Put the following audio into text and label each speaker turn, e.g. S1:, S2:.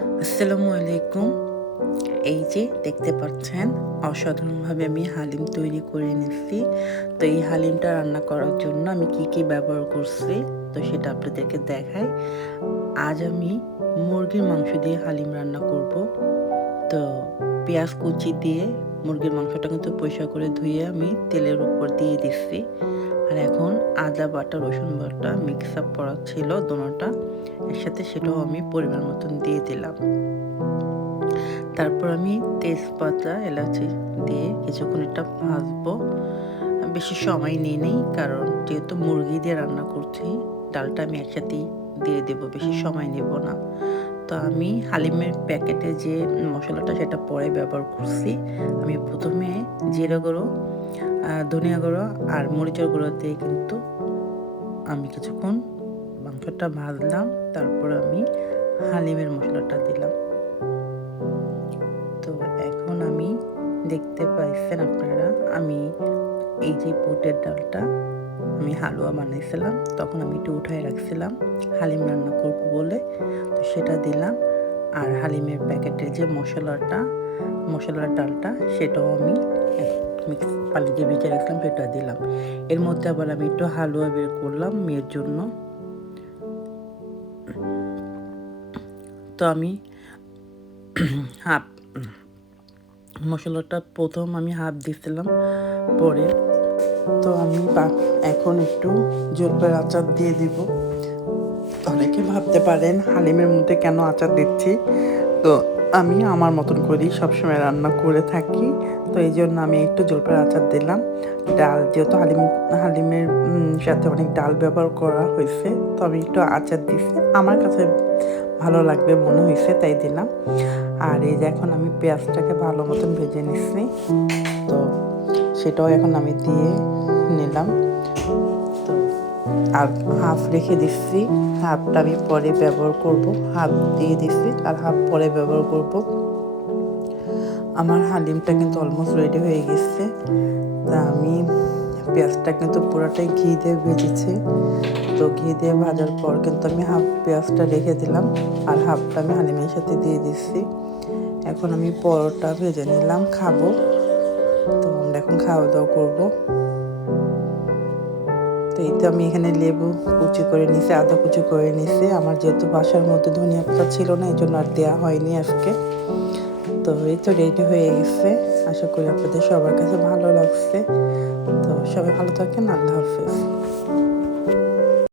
S1: আসসালামু আলাইকুম। এই যে দেখতে পাচ্ছেন, অসাধারণভাবে আমি হালিম তৈরি করে নিচ্ছি তো এই হালিমটা রান্না করার জন্য আমি কি কি ব্যবহার করছি, তো সেটা আপনাদেরকে দেখাই। আজ আমি মুরগির মাংস দিয়ে হালিম রান্না করব। তো পেঁয়াজ কুচি দিয়ে মুরগির মাংসটা কিন্তু পরিষ্কার করে ধুয়ে আমি তেলের উপর দিয়ে দিচ্ছি। আর এখন আদা বাটা, রসুন বাটা মিক্স আপ করা ছিল দোনোটা। এর সাথে সেটাও আমি পরিমাণ মতন দিয়ে দিলাম। তারপর আমি তেজপাতা, এলাচি দিয়ে কিছুক্ষণ এটা ভাজবো। বেশি সময় নিয়ে নেই, কারণ যেহেতু মুরগি দিয়ে রান্না করছি, ডালটা আমি একসাথেই দিয়ে দেবো, বেশি সময় নেব না। তো আমি হালিমের প্যাকেটে যে মশলাটা সেটা পরে ব্যবহার করছি, আমি প্রথমে জিরে গুঁড়ো ধনিয়া গুঁড়ো আর মরিচের গুঁড়ো দিয়ে কিন্তু আমি কিছুক্ষণ মাংসটা ভাজলাম, তারপর আমি হালিমের মশলাটা দিলাম। তো এখন আমি দেখতে পাইছেন আপনারা, আমি এই যে বুটের ডালটা আমি হালুয়া বানাইছিলাম, তখন আমি একটু উঠায় রাখছিলাম, হালিম রান্না করব বলে। তো সেটা দিলাম, আর হালিমের প্যাকেটের যে মশলাটা, মশলার ডালটা, সেটাও আমি মিক্স পানি দিয়ে ভিজে রাখলাম সেটা দিলাম। এর মধ্যে আবার আমি একটু হালুয়া বের করলাম মেয়ের জন্য। তো আমি হাফ মশলাটা প্রথম আমি হাফ দিয়েছিলাম পরে। তো আমি এখন একটু জলপাইয়ের আচার দিয়ে দিব। অনেকে ভাবতে পারেন, হালিমের মধ্যে কেন আচার দিচ্ছি? তো আমি আমার মতন করেই সবসময় রান্না করে থাকি। তো এই জন্য আমি একটু জলপাইয়ের আচার দিলাম। ডাল যেহেতু হালিম, হালিমের সাথে অনেক ডাল ব্যবহার করা হয়েছে, তো আমি একটু আচার দিছি। আমার কাছে ভালো লাগবে মনে হয়েছে, তাই দিলাম। আর এই যে এখন আমি পেঁয়াজটাকে ভালো মতন ভেজে নিচ্ছি তো সেটাও এখন আমি দিয়ে নিলাম। তো আর হাফ রেখে দিচ্ছি হাফটা আমি পরে ব্যবহার করব, হাফ দিয়ে দিচ্ছি আর হাফ পরে ব্যবহার করব। আমার হালিমটা কিন্তু অলমোস্ট রেডি হয়ে গেছে। তা আমি পেঁয়াজটা কিন্তু পুরোটাই ঘি দিয়ে ভেজেছি। তো ঘি দিয়ে ভাজার পর কিন্তু আমি হাফ পেঁয়াজটা রেখে দিলাম আর হাফটা আমি হালিমের সাথে দিয়ে দিচ্ছি। এখন আমি পরোটা ভেজে নিলাম, খাব। তো আমরা এখন খাওয়া দাওয়া করব। তো এই তো আমি এখানে লেবু কুচি করে নিছি আদা কুচি করে নিছি আমার যেহেতু বাসার মধ্যে ধনিয়া পাতা ছিল না, এই জন্য আর দেওয়া হয়নি আজকে। এই তো রেডি হয়ে গেছে। আশা করি আপনাদের সবার কাছে ভালো লাগছে। তো সবাই ভালো থাকেন, আল্লাহ হাফেজ।